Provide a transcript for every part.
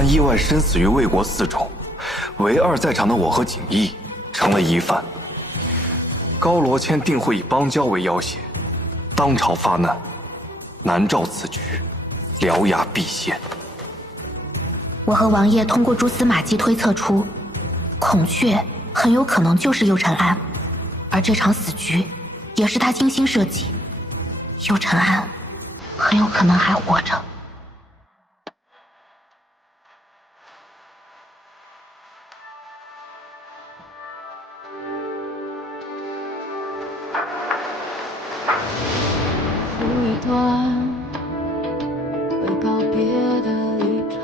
安意外身死于魏国4州，唯二在场的我和景逸成了疑犯。高罗谦定会以邦交为要挟，当朝发难，难照此局，獠牙必现。我和王爷通过蛛丝马迹推测出，孔雀很有可能就是右承安，而这场死局也是他精心设计。右承安很有可能还活着。一段会告别的旅程。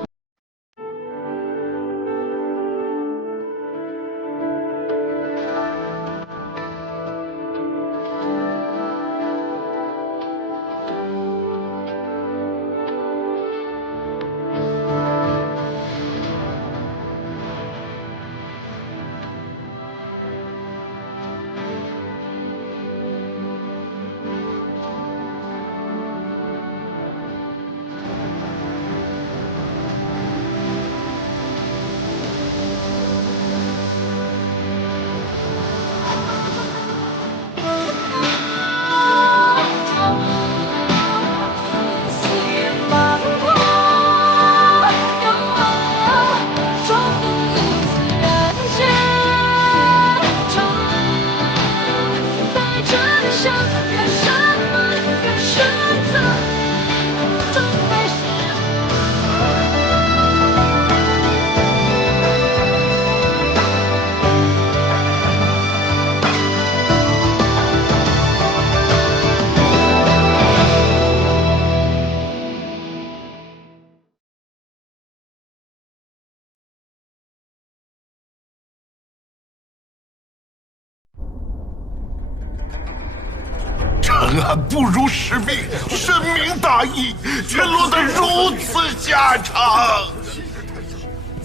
陈安不辱使命，深明大义，却落得如此下场。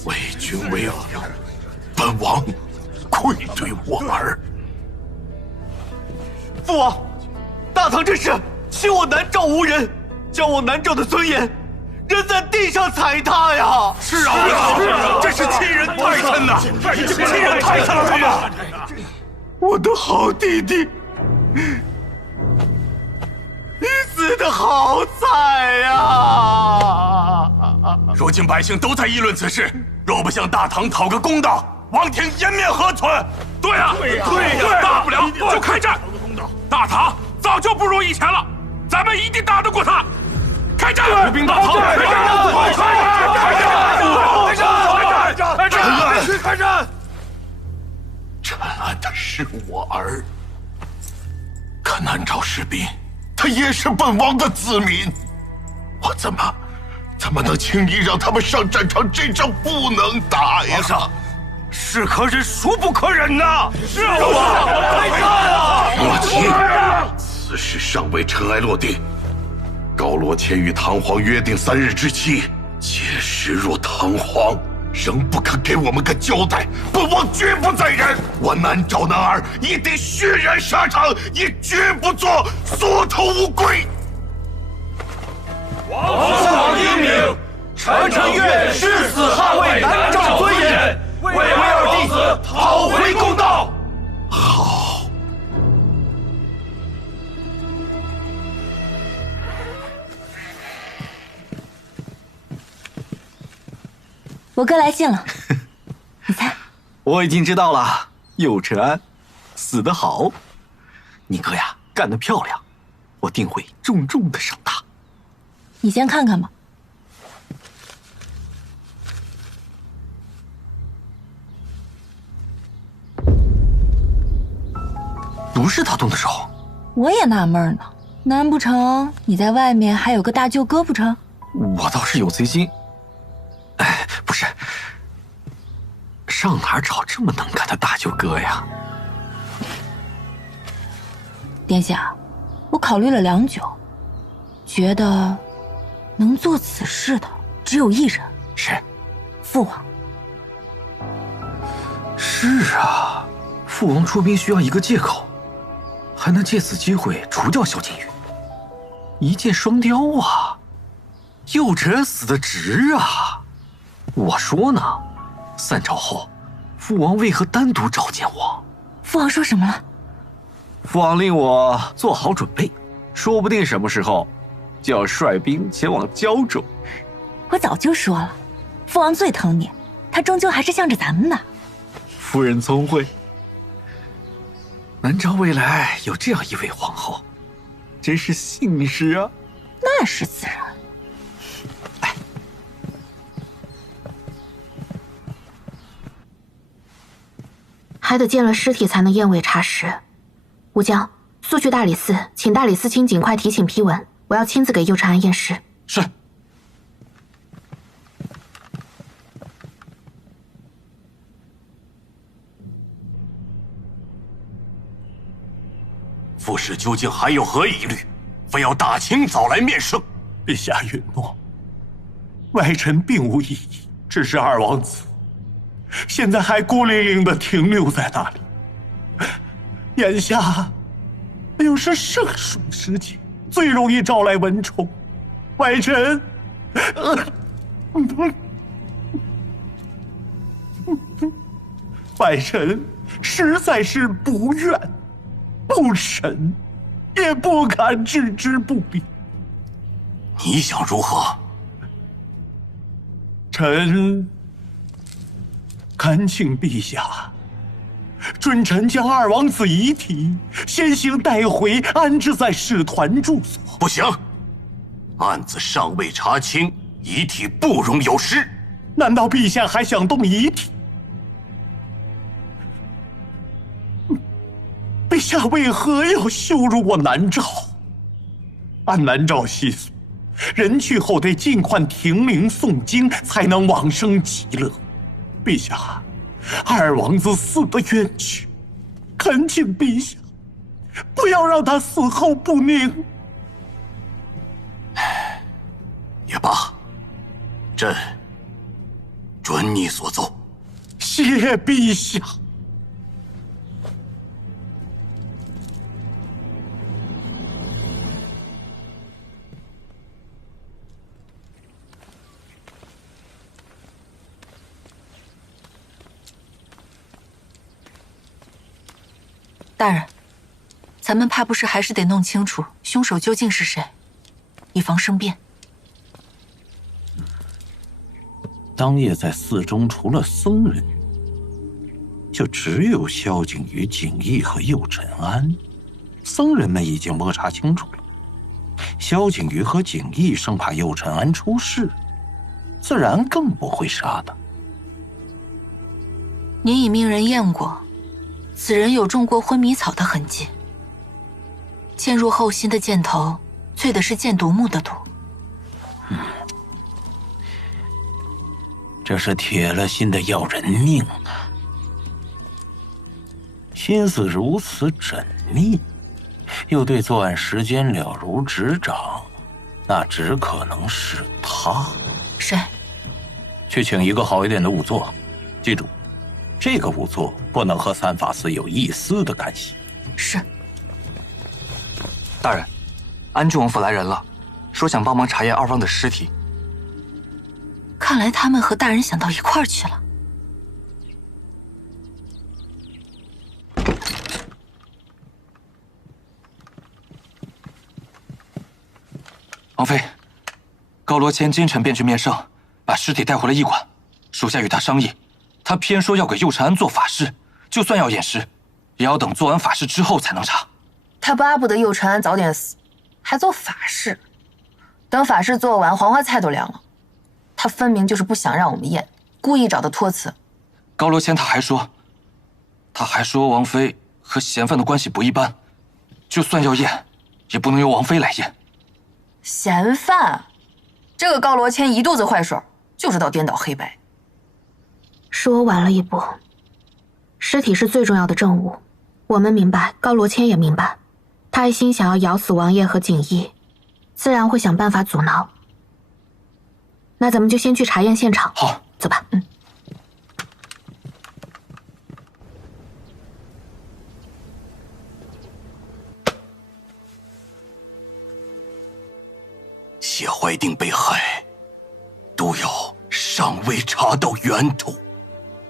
为君为父，本王愧对我儿。父王，大唐这事欺我南诏无人，将我南诏的尊严扔在地上踩踏呀！是啊，这是欺人太甚呐！欺人太甚了！我的好弟弟，你死得好惨呀！如今百姓都在议论此事，若不向大唐讨个公道，王庭颜面何存？对呀，大不了就开战。大唐早就不如以前了，咱们一定打得过他。开战！出兵大唐！开战！陈安他是我儿，可南诏士兵，他也是本王的子民，我怎么能轻易让他们上战场？这仗不能打呀！皇上，是可忍，孰不可忍呐！是啊，开战啊！莫急，此事尚未尘埃落定。高罗谦与唐皇约定3日之期，届时若唐皇仍不肯给我们个交代，本王绝不再忍。我南诏男儿一定血染沙场，也绝不做缩头乌龟。王父王英明，臣愿誓死捍卫南诏尊严，为二弟讨回公道。好。我哥来信了，你猜？我已经知道了，右承安死得好，你哥呀干得漂亮，我定会重重的赏他。你先看看吧。不是他动的手，我也纳闷呢，难不成你在外面还有个大舅哥不成？我倒是有贼心。哎，不是，上哪儿找这么能干的大舅哥呀？殿下，我考虑了良久，觉得能做此事的只有一人。是？父王。是啊，父王出兵需要一个借口，还能借此机会除掉萧景宇，一箭双雕啊！右承安死得值啊！我说呢，散朝后，父王为何单独召见我？父王说什么了？父王令我做好准备，说不定什么时候就要率兵前往胶州。我早就说了，父王最疼你，他终究还是向着咱们的。夫人聪慧，南朝未来有这样一位皇后，真是幸事啊。那是自然。还得见了尸体才能验伪查实。武将，速去大理寺，请大理寺卿尽快提请批文，我要亲自给右宸安验尸。是。傅氏究竟还有何疑虑，非要大清早来面圣？陛下允诺，外臣并无异议，只是二王子现在还孤零零地停留在那里。眼下又是盛暑时节，最容易招来蚊虫，外臣外臣实在是不愿、不审，也不敢置之不理。你想如何？臣恳请陛下准臣将二王子遗体先行带回，安置在使团住所。不行，案子尚未查清，遗体不容有失。难道陛下还想动遗体？陛下为何要羞辱我南诏？按南诏习俗，人去后得尽快停灵诵经，才能往生极乐。陛下，二王子死的冤屈，恳请陛下不要让他死后不宁。也罢，朕准你所奏。谢陛下。大人，咱们怕不是还是得弄清楚凶手究竟是谁，以防生变。当夜在寺中，除了僧人，就只有萧景瑜、景逸和右宸安。僧人们已经摸查清楚了，萧景瑜和景逸生怕右宸安出事，自然更不会杀他。您已命人验过，此人有中过昏迷草的痕迹。嵌入后心的箭头，淬的是箭毒木的毒。这是铁了心的要人命啊！心思如此缜密，又对作案时间了如指掌，那只可能是他。谁？去请一个好一点的仵作，记住，这个仵作不能和三法司有一丝的干系。是。大人，安郡王府来人了，说想帮忙查验二方的尸体。看来他们和大人想到一块儿去了。王妃，高罗谦今晨便去面圣，把尸体带回了驿馆。属下与他商议，他偏说要给右宸安做法事，就算要验尸，也要等做完法事之后才能查。他巴不得右宸安早点死，还做法事。等法事做完，黄花菜都凉了。他分明就是不想让我们验，故意找的托词。高罗谦他还说王妃和嫌犯的关系不一般，就算要验，也不能由王妃来验。嫌犯，这个高罗谦一肚子坏水，就知道颠倒黑白。是我晚了一步。尸体是最重要的证物，我们明白，高罗谦也明白，他一心想要咬死王爷和景逸，自然会想办法阻挠。那咱们就先去查验现场。好，走吧。谢怀定被害，都有杀尚未查到源头，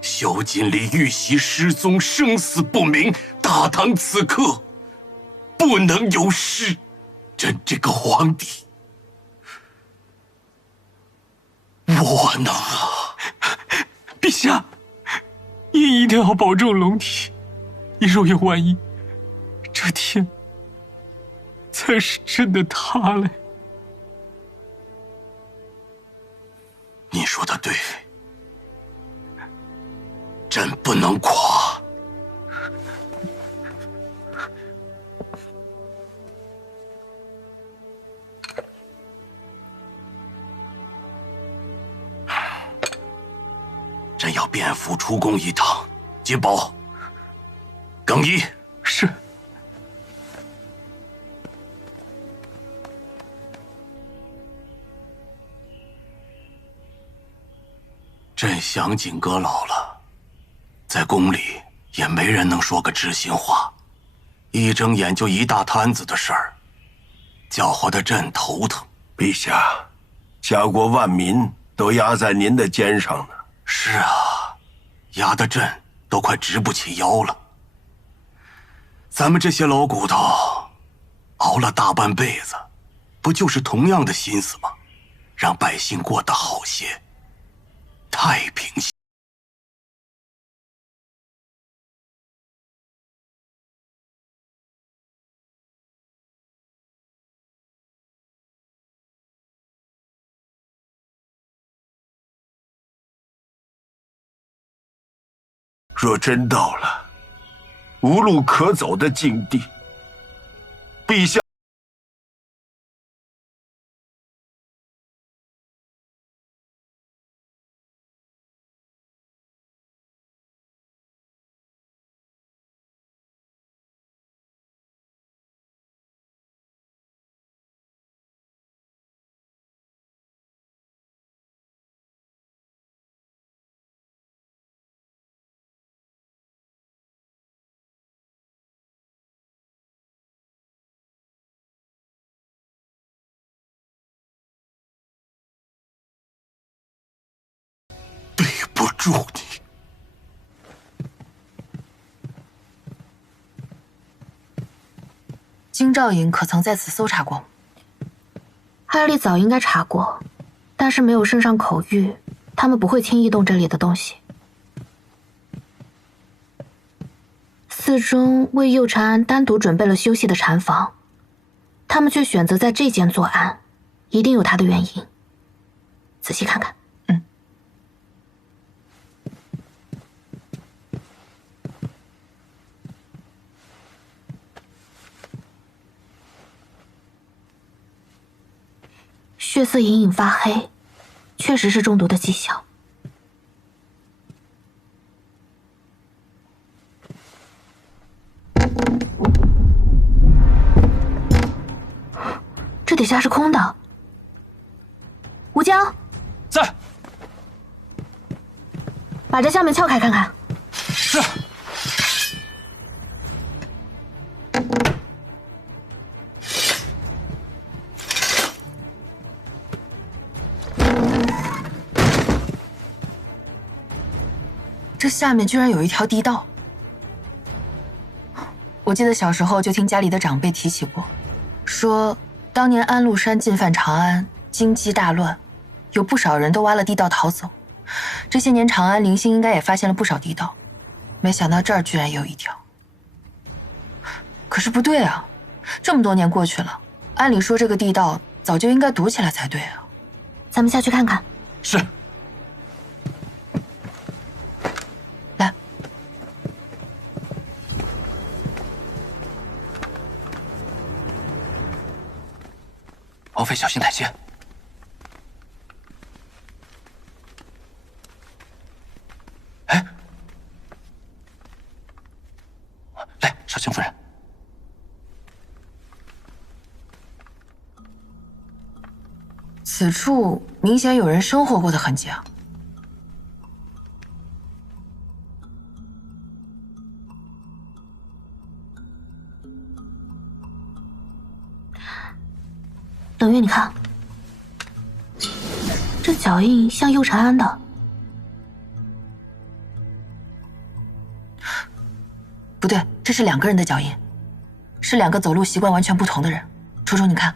萧锦里玉玺失踪，生死不明，大唐此刻不能有失。朕这个皇帝，窝囊啊！陛下，您一定要保重龙体，若有万一，这天才是真的塌了。你说的对，朕不能垮。朕要便服出宫一趟，金宝，更衣。是。朕想景阁老了，在宫里也没人能说个知心话，一睁眼就一大摊子的事儿，搅和得朕头疼。陛下，家国万民都压在您的肩上呢。是啊，压得朕都快直不起腰了。咱们这些老骨头，熬了大半辈子，不就是同样的心思吗？让百姓过得好些，太平些。若真到了无路可走的境地，陛下对不住你。京兆尹可曾在此搜查过？艾丽早应该查过，但是没有圣上口谕，他们不会轻易动这里的东西。寺中为右婵安单独准备了休息的禅房，他们却选择在这间作案，一定有他的原因。仔细看看。血色隐隐发黑，确实是中毒的迹象。这底下是空的。吴江，在。把这下面撬开看看。是。这下面居然有一条地道。我记得小时候就听家里的长辈提起过，说当年安禄山进犯长安，京畿大乱，有不少人都挖了地道逃走。这些年长安零星应该也发现了不少地道，没想到这儿居然有一条。可是不对啊，这么多年过去了，按理说这个地道早就应该堵起来才对啊。咱们下去看看。是。王妃小心台阶。哎，来，少卿夫人。此处明显有人生活过的痕迹啊。冷月，你看，这脚印像右长安的。不对，这是2个人的脚印，是2个走路习惯完全不同的人。楚楚，你看，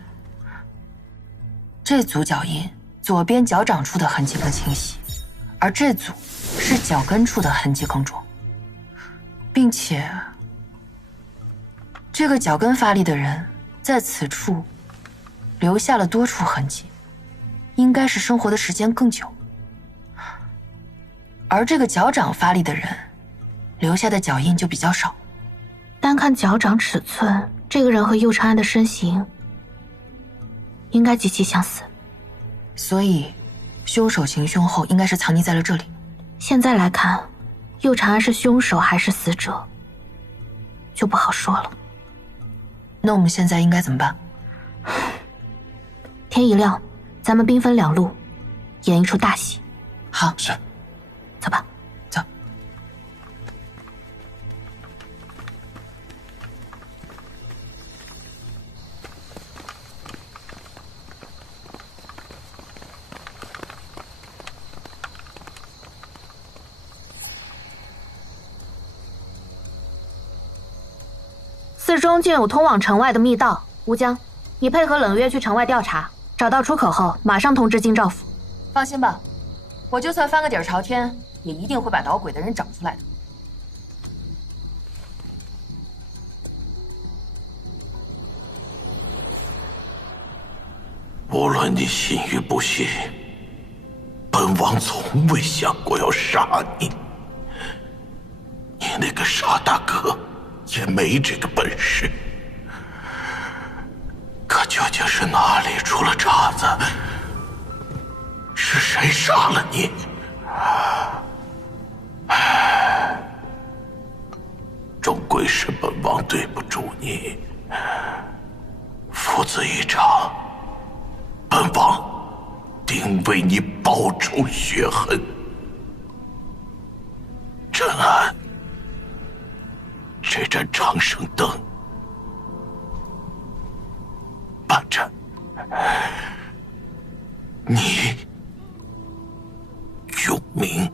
这组脚印左边脚掌处的痕迹更清晰，而这组是脚跟处的痕迹更重，并且这个脚跟发力的人在此处留下了多处痕迹，应该是生活的时间更久。而这个脚掌发力的人留下的脚印就比较少。单看脚掌尺寸，这个人和右长安的身形应该极其相似，所以凶手行凶后应该是藏匿在了这里。现在来看，右长安是凶手还是死者就不好说了。那我们现在应该怎么办？天一亮，咱们兵分2路，演一出大戏。好，是。走吧。走。寺中竟有通往城外的密道，吴江，你配合冷月去城外调查，找到出口后马上通知京兆府。放心吧，我就算翻个底儿朝天，也一定会把捣鬼的人找出来的。无论你信与不信，本王从未想过要杀你。你那个傻大哥也没这个本事。可究竟是哪里出了岔子？是谁杀了你？终归是本王对不住你。父子一场，本王定为你报仇雪恨。陈安，这盏长生灯伴着你永明。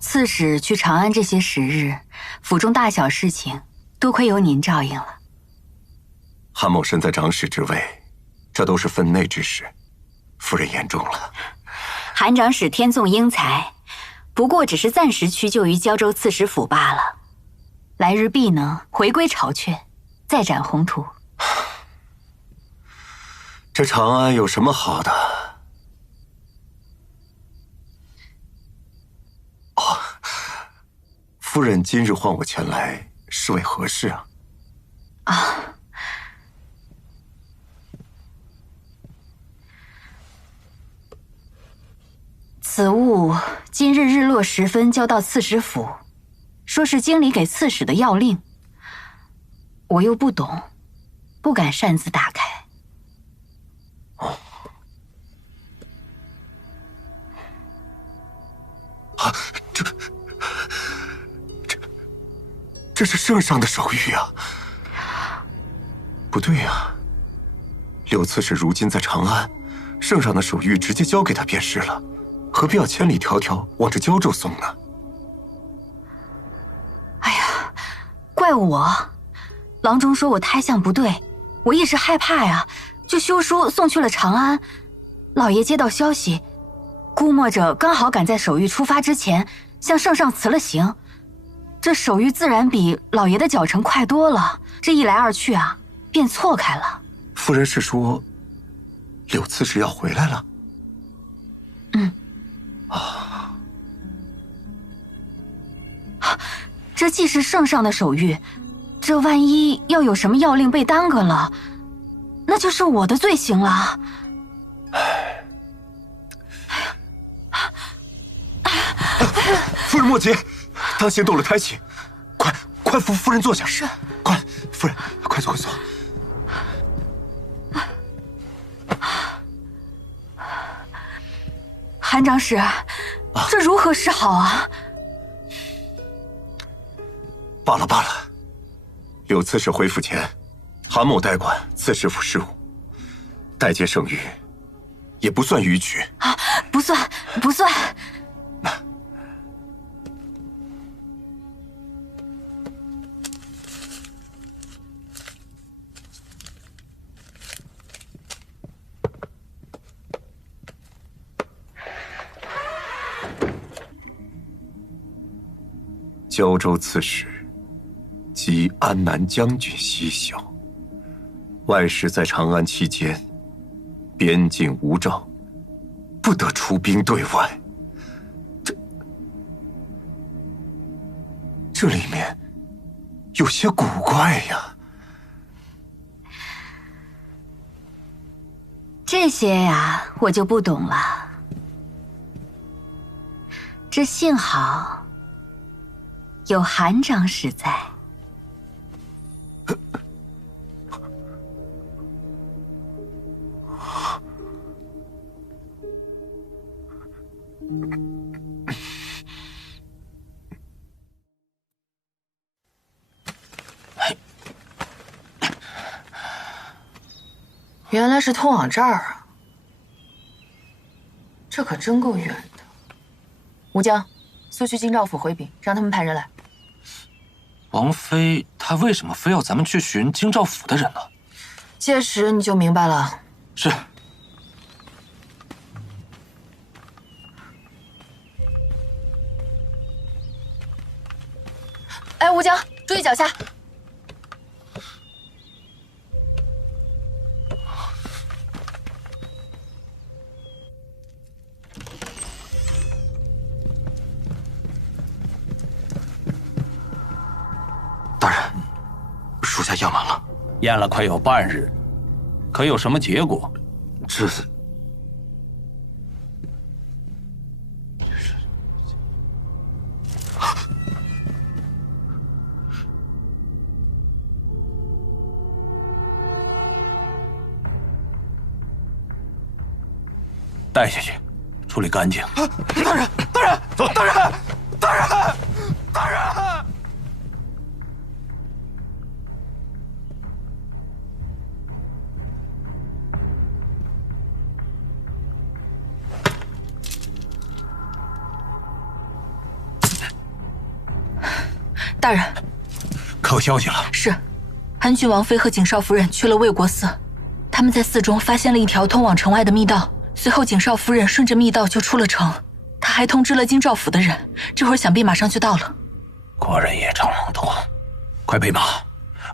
刺史去长安这些时日，府中大小事情多亏有您照应了。韩某身在长史之位，这都是分内之事，夫人言重了。韩长史天纵英才，不过只是暂时屈就于胶州刺史府罢了。来日必能回归巢雀，再展宏图。这长安有什么好的？哦，夫人今日唤我前来，是为何事啊？啊，此物今日日落时分交到刺史府，说是经理给刺史的要令，我又不懂，不敢擅自打开。哦，啊，这是圣上的手谕啊！不对呀，柳刺史如今在长安，圣上的手谕直接交给他便是了，何必要千里迢迢往这胶州送呢？哎呀，怪我！郎中说我胎相不对，我一时害怕呀，就修书送去了长安。老爷接到消息，估摸着刚好赶在手谕出发之前向圣上辞了行。这手谕自然比老爷的脚程快多了，这一来二去啊，便错开了。夫人是说，柳刺史要回来了？嗯。啊，这既是圣上的手谕，这万一要有什么要令被耽搁了，那就是我的罪行了。夫人莫急，当心动了胎气，快扶夫人坐下。是，快，夫人，快坐，快坐。韩长史，这如何是好啊？罢了罢了，柳刺史回府前，韩某代管刺史府事务，代接圣谕，也不算逾矩啊！不算，不算。胶州刺史及安南将军西晓，外使在长安期间，边境无照，不得出兵对外。这里面有些古怪呀。这些呀，我就不懂了。这幸好有韩长史在。原来是通往这儿啊，这可真够远的。吴江，速去京兆府回禀，让他们派人来。王妃她为什么非要咱们去寻京兆府的人呢？届时你就明白了。是。哎，吴江，注意脚下。大人，属下验完了，验了快有半日，可有什么结果？这带下去，处理干净。大人，大人，走，大人，大人，大人！大人，可有消息了？是，安郡王妃和景少夫人去了魏国寺，他们在寺中发现了一条通往城外的密道。随后，景少夫人顺着密道就出了城，她还通知了京兆府的人，这会儿想必马上就到了。果然夜长梦多，快备马，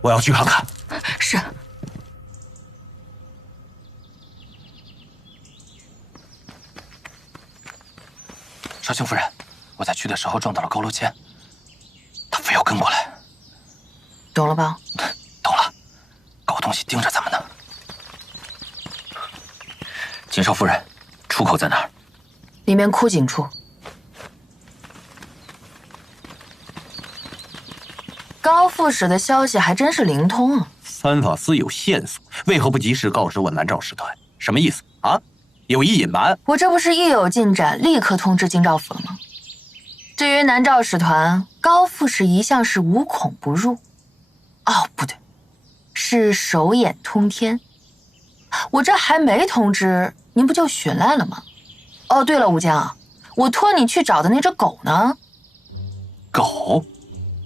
我要去看看。是。少卿夫人，我在去的时候撞到了高楼谦，他非要跟过来。懂了吧？懂了，搞东西盯着咱们呢。景少夫人，出口在哪儿？里面枯井处。高副使的消息还真是灵通啊！三法司有线索，为何不及时告知我南诏使团？什么意思啊？有意隐瞒？我这不是一有进展立刻通知京兆府了吗？至于南诏使团，高副使一向是无孔不入。哦，不对，是手眼通天。我这还没通知，您不就寻来了吗？哦，对了，吴江，我托你去找的那只狗呢？狗？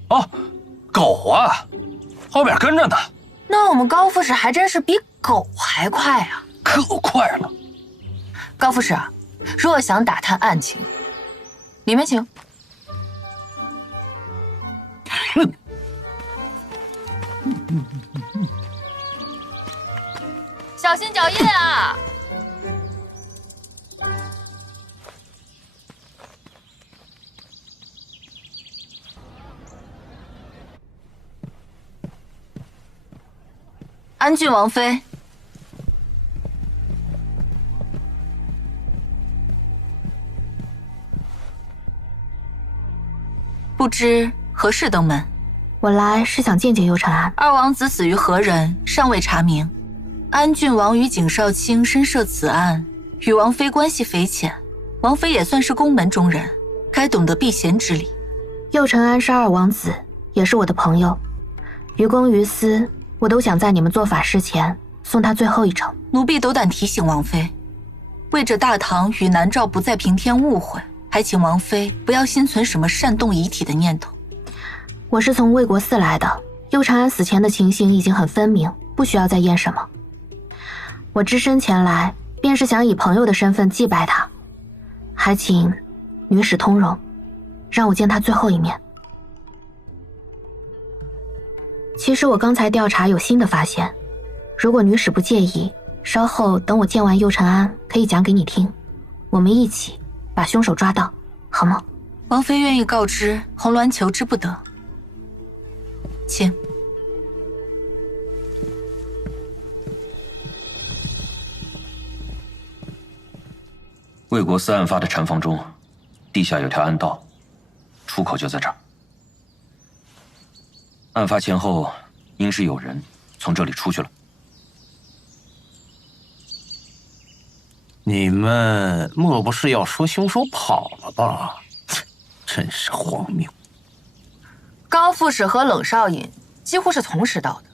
哦，狗啊，后边跟着呢。那我们高副使还真是比狗还快啊！可快了。高副使，若想打探案情，里面请。小心脚印啊！安郡王妃，不知何事登门？我来是想见见右承安。二王子死于何人，尚未查明。安郡王与景少卿深涉此案，与王妃关系匪浅，王妃也算是宫门中人，该懂得避嫌之理。右承安是二王子，也是我的朋友，于公于私，我都想在你们做法事前送他最后一程。奴婢斗胆提醒王妃，为着大唐与南诏不再平添误会，还请王妃不要心存什么煽动遗体的念头。我是从魏国寺来的，右长安死前的情形已经很分明，不需要再验什么。我只身前来，便是想以朋友的身份祭拜他，还请女使通融，让我见他最后一面。其实我刚才调查有新的发现，如果女使不介意，稍后等我见完右承安，可以讲给你听，我们一起把凶手抓到，好吗？王妃愿意告知，红鸾求之不得。请。魏国寺案发的禅房中，地下有条暗道，出口就在这儿。案发前后，应是有人从这里出去了。你们莫不是要说凶手跑了吧？真是荒谬。高副使和冷少尹几乎是同时到的，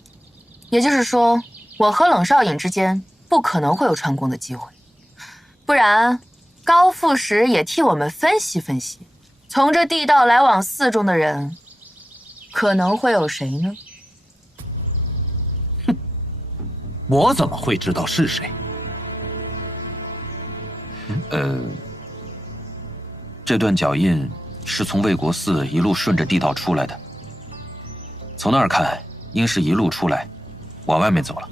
也就是说，我和冷少尹之间不可能会有串供的机会。不然，高副使也替我们分析分析，从这地道来往寺中的人，可能会有谁呢？哼，我怎么会知道是谁？这段脚印是从魏国寺一路顺着地道出来的，从那儿看，应是一路出来，往外面走了。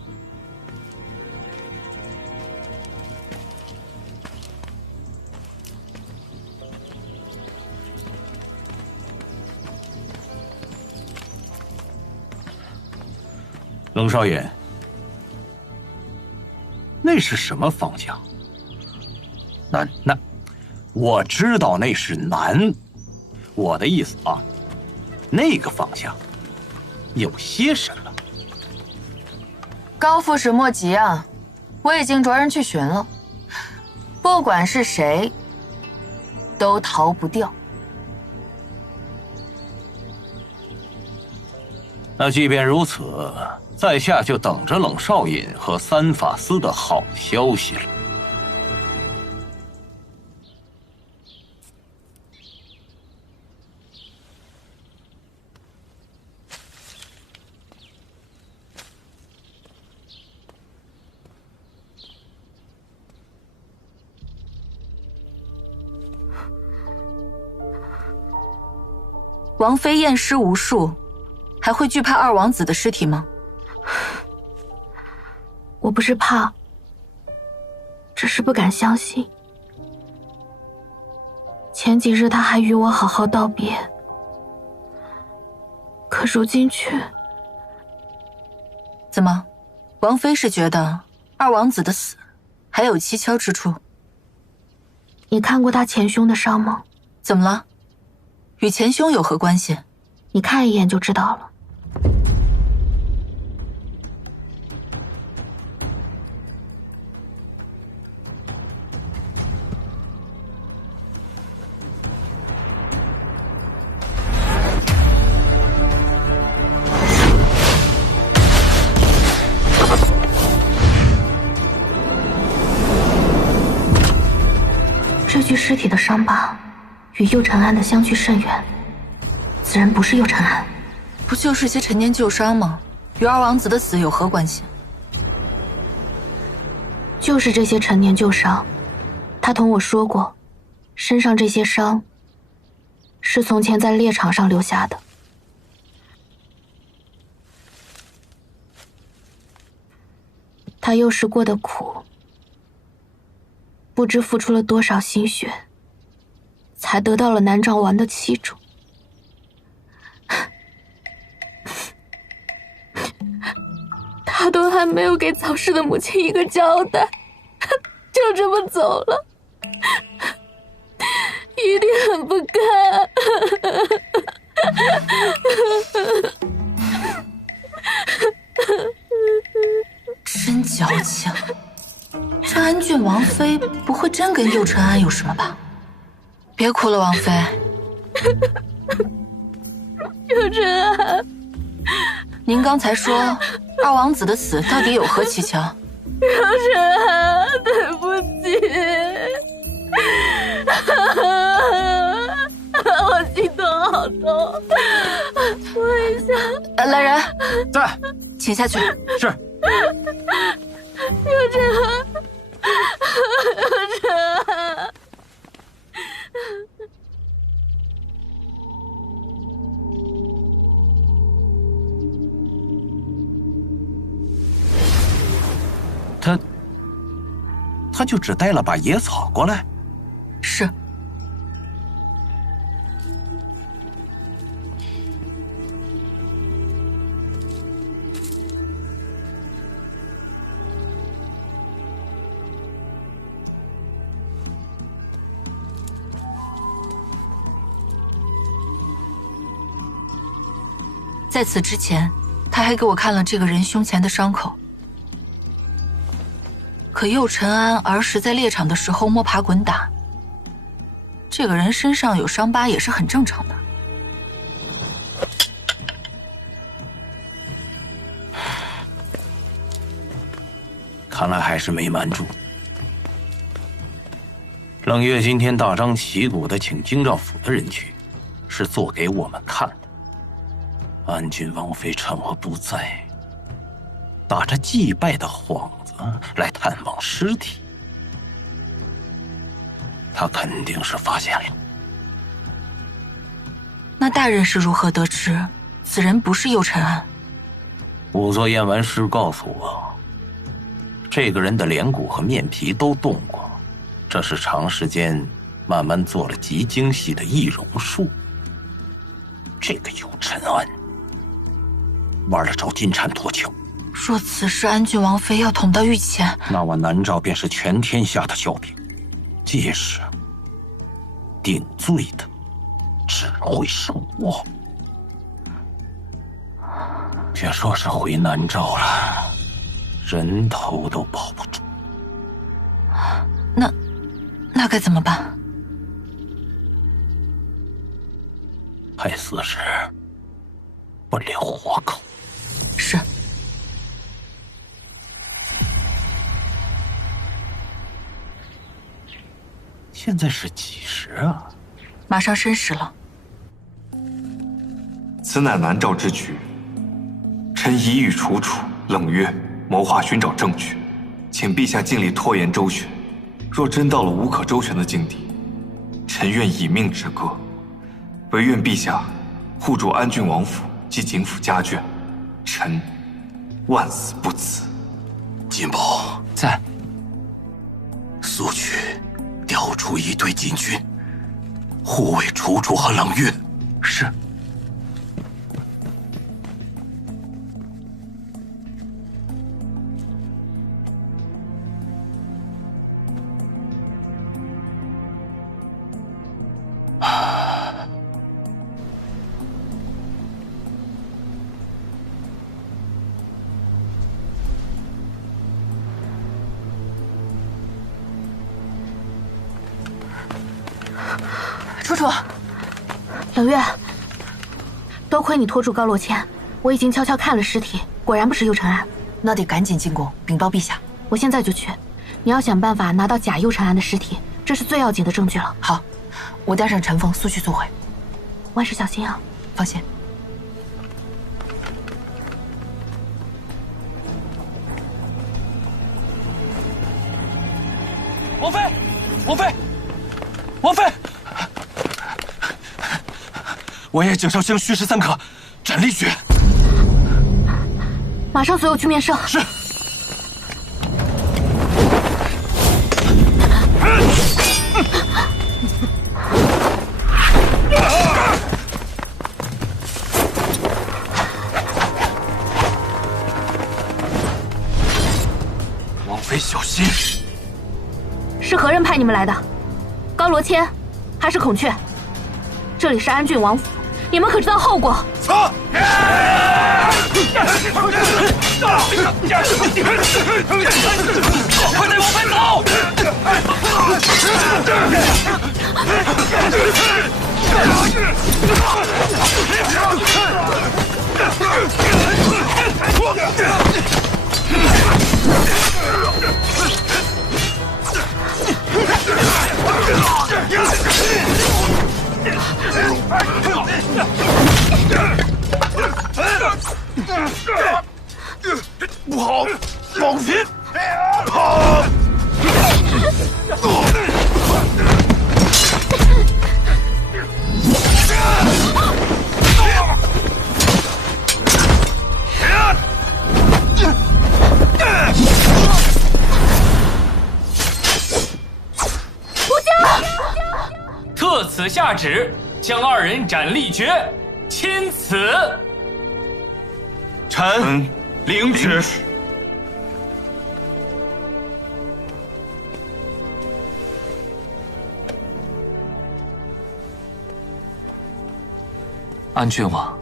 冷少爷，那是什么方向？南。那我知道那是南，我的意思啊，那个方向有些什么？高副使莫急啊，我已经着人去寻了，不管是谁，都逃不掉。那即便如此，在下就等着冷少尹和三法司的好消息了。王妃验尸无数，还会惧怕二王子的尸体吗？我不是怕，只是不敢相信。前几日他还与我好好道别，可如今却……怎么？王妃是觉得二王子的死还有蹊跷之处？你看过他前胸的伤吗？怎么了？与前胸有何关系？你看一眼就知道了。这具尸体的伤疤与右承安的相距甚远，此人不是右承安。不就是些陈年旧伤吗？与二王子的死有何关系？就是这些陈年旧伤，他同我说过，身上这些伤是从前在猎场上留下的。他幼时过的苦，不知付出了多少心血，才得到了南诏王的器重。他都还没有给早逝的母亲一个交代，就这么走了，一定很不甘。真矫情，这安郡王妃不会真跟右承安有什么吧？别哭了，王妃。右承安，您刚才说二王子的死到底有何蹊跷？姚晨安，对不起，我心头好痛，摸一下。来人，在，请下去。是。姚晨安，姚晨安。他就只带了把野草过来。是。在此之前，他还给我看了这个人胸前的伤口。可右尘安儿时在猎场的时候摸爬滚打，这个人身上有伤疤也是很正常的。看来还是没瞒住。冷月今天大张旗鼓的请京兆府的人去，是做给我们看的。安郡王妃趁我不在，打着祭拜的幌子来探望尸体，他肯定是发现了。那大人是如何得知此人不是右尘安？仵作验完尸告诉我，这个人的脸骨和面皮都动过，这是长时间慢慢做了极精细的易容术。这个右尘安玩了招金蝉脱壳。若此事安郡王妃要捅到御前，那我南诏便是全天下的笑柄，届时定罪的只会是我。别说是回南诏了，人头都保不住。那该怎么办？派死士不留活口。是。现在是几时啊？马上申时了。此乃南诏之举，臣一欲楚楚、冷月谋划寻找证据，请陛下尽力拖延周旋。若真到了无可周旋的境地，臣愿以命止戈，唯愿陛下护住安郡王府及景府家眷，臣万死不辞。金宝在，速去调出一队禁军，护卫楚楚和冷月。是。楚楚，冷月，多亏你拖住高洛谦，我已经悄悄看了尸体，果然不是右尘安。那得赶紧进宫禀报陛下。我现在就去，你要想办法拿到假右尘安的尸体，这是最要紧的证据了。好，我带上陈凤速去速回。万事小心啊！放心。王妃，王妃，王妃！完颜景绍兴虚实3克，斩立决。马上所有去面圣。是。王妃小心。是何人派你们来的？高罗谦，还是孔雀？这里是安郡王府，你们可知道后果？走！快带王妃走！不好，王妃，跑！特此下旨，将二人斩立决，钦此。臣领旨。安郡王，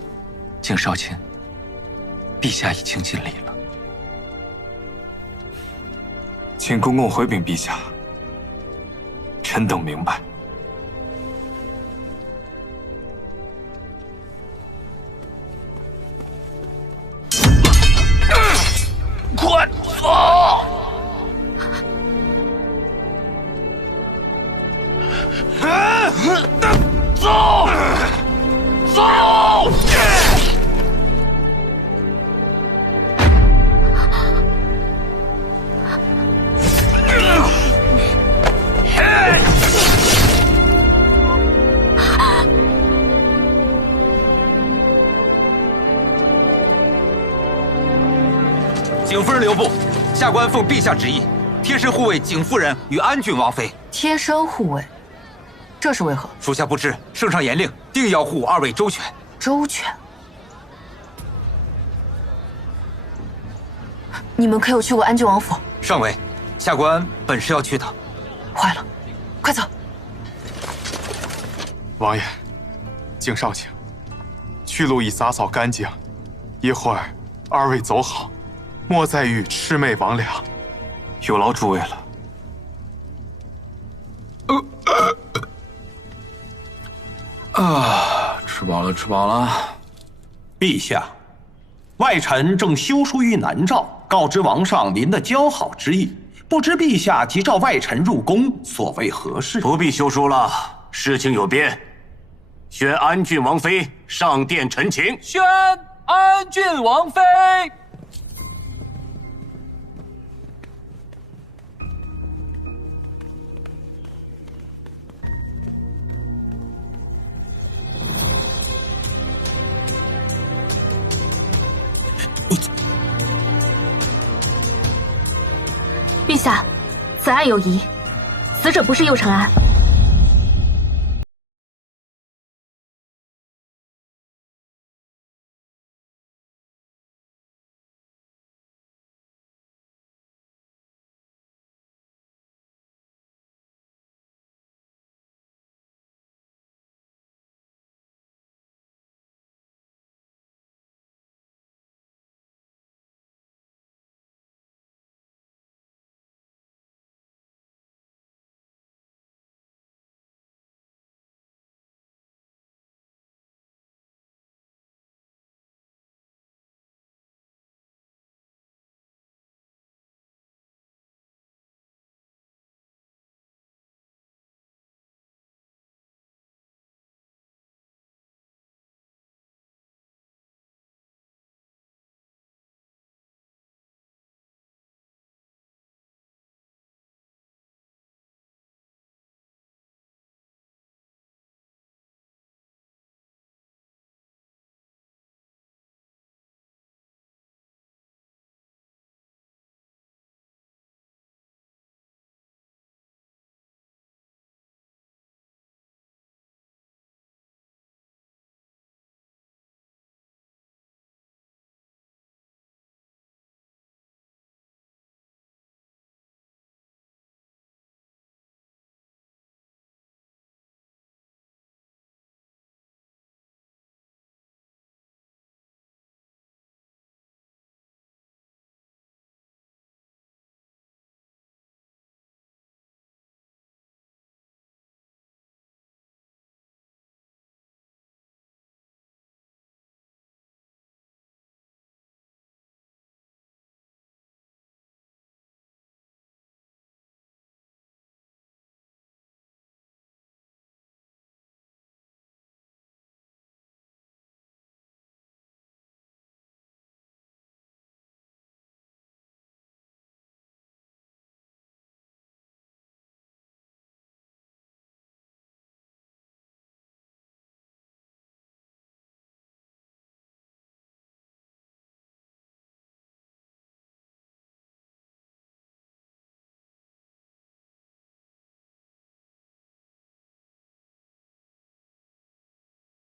景少卿，陛下已经尽力了。请公公回禀陛下，臣等明白。快走！走！走！景夫人留步，下官奉陛下旨意，贴身护卫景夫人与安郡王妃。贴身护卫，这是为何？属下不知，圣上严令，定要护二位周全。周全？你们可有去过安郡王府？上尉，下官本是要去的。坏了，快走！王爷，景少卿，去路已洒扫干净，一会儿二位走好，莫再遇魑魅魍魉。有劳诸位了。吃饱了，吃饱了。陛下，外臣正修书于南诏，告知王上您的交好之意，不知陛下即召外臣入宫，所谓何事？不必修书了，事情有变，宣安郡王妃上殿陈情。宣安郡王妃。陛下，此案有疑，死者不是右承安。